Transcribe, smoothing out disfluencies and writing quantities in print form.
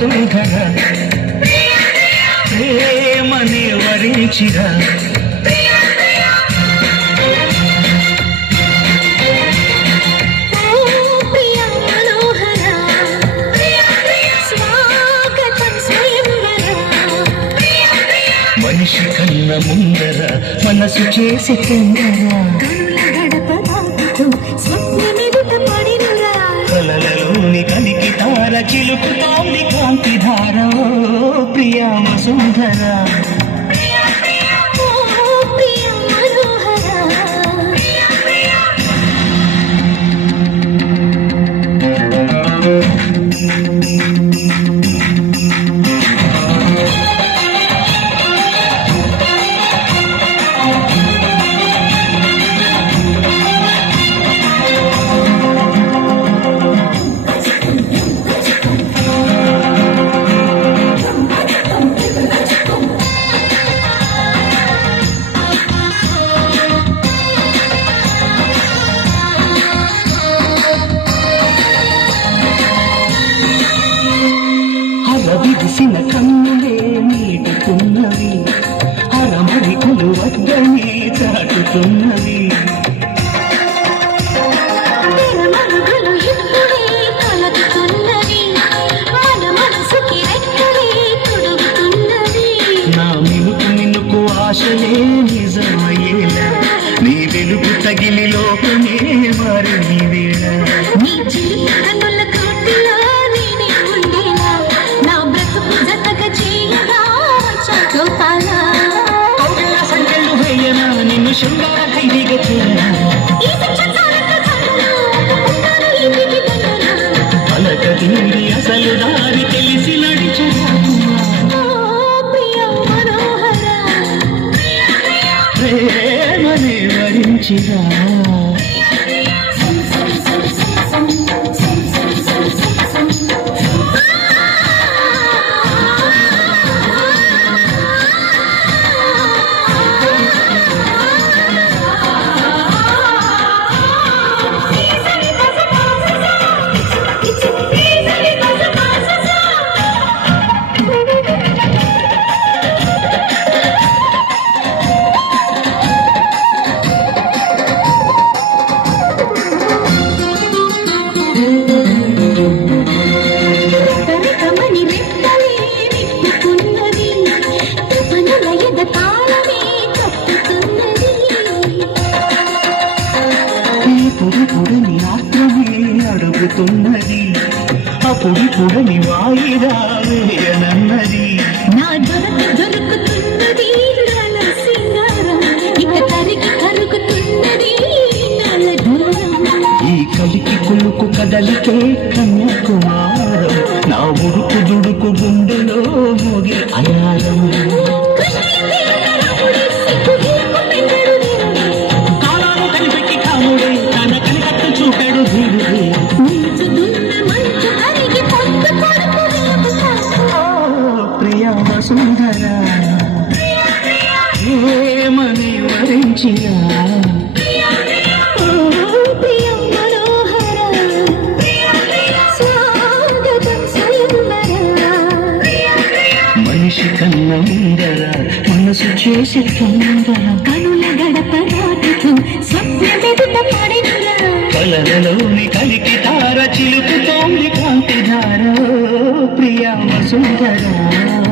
వసుంధర ప్రేమని వరించిరా మనిషి కన్న ముందర మనసు చేసి కలలలోని కలికి తార చిలుకుతోంది కాంతి ధార ప్రియా వసుంధర విడిసిన కన్నులే నీటుతున్నవి అరమరికలు వద్దని చాటుతున్నవి నా మినుకు మినుకు ఆశలే నిజమయ్యేలా నీ వెలుగు తగిలి లోకమే మారి వేళ సంఖ్యలు వేయనా నిన్ను శృంగార ఖైదీగా చేయనా అలక తీరి అసలు దారి తెలిసి నడిచరా ప్రేమనే వరించిరా పొడిని ఆత్మమే అడుగుతున్నది అప్పుడిపుడని వాయిదా వేయనన్నది నా దొరుకుతున్నది ఇక తరికి కలుగుతున్నది ఈ కలికి కులుకు కదలికే కన్యాకుమారం నా ఉడుకు దుడుకు గుండెలో మోగి అయారం ప్రియా వసుంధర ఏమని వరించిరా మనిషి కన్న ముందర మనసు చేసి తొందర కనుల గడప దాటుతూ స్వప్నమెదుట పడినరా కలలలోని కలికి తార చిలుకుతోంది కాంతి ధార ప్రియా వసుంధర